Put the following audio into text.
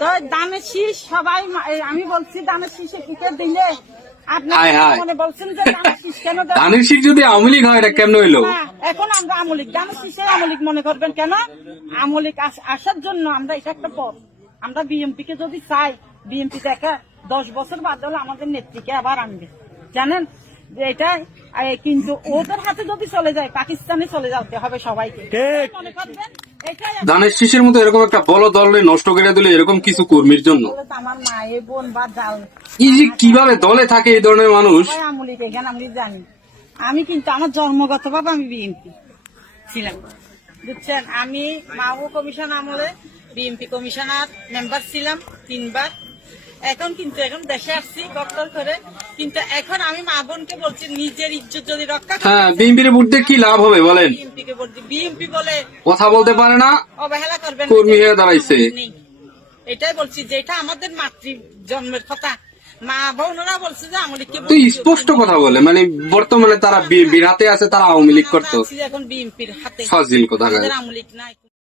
তো দানের শীষ সবাই আমি বলছি দানের শীষে টিকিট দিলে মনে বলছেন যে দানের শীষ কেন দানের শীষ যদি আওয়ামী লীগ হয় এটা কেমন হইলো? এখন আমরা আমলিক দানের শীষে আমলিক মনে করবেন কেন? আমলিক আসার জন্য আমরা এটা একটা পথ। আমরা বিএনপি কে যদি চাই, বিএনপি দেখা 10 বছর বাদ হলে আমাদের নেত্রীকে আবার আনবে, জানেন যে এটা। কিন্তু ওদের হাতে যদি চলে যায়, পাকিস্তানে চলে যেতে হবে সবাইকে, মনে করবেন। দানের শীষের মতো এরকম একটা বড় দলে নষ্ট করে দিলে এরকম কিছু কর্মীর জন্য আমার মায়ের বোন বা জাল এই যে কিভাবে দলে থাকে এই ধরনের মানুষ। আমলিক এখানে আমি জানি, আমি কিন্তু আমার জন্মগত ভাবে আমি বিএনপি ছিলাম, বুঝছেন। আমি মাহবুব কমিশন আমলে বিএনপি কমিশনার মেম্বার ছিলাম 3 বার। এখন দেশে আসছি ডক্টর করে, কিন্তু এখন আমি মা বোনকে বলছি নিজের ইজ্জত যদি রক্ষা করতে, হ্যাঁ, বিএনপির ভোট দিয়ে কি লাভ হবে বলেন? বিএনপিকে ভোট দিই। বিএনপি বলে কথা বলতে পারে না, অবহেলা করবেন, কর্মী হয়ে দাঁড়াইছে। এটাই বলছি যে এটা আমাদের মাতৃ জন্মের কথা। মা বোনরা বলছে যে আওয়ামী লীগকে তুই স্পষ্ট কথা বলে, মানে বর্তমানে তারা বিএনপির হাতে আছে, তারা আওয়ামী লীগ করতো। এখন বিএনপির হাতে ফাজিল কথা। আমাদের আওয়ামী লীগ নাই।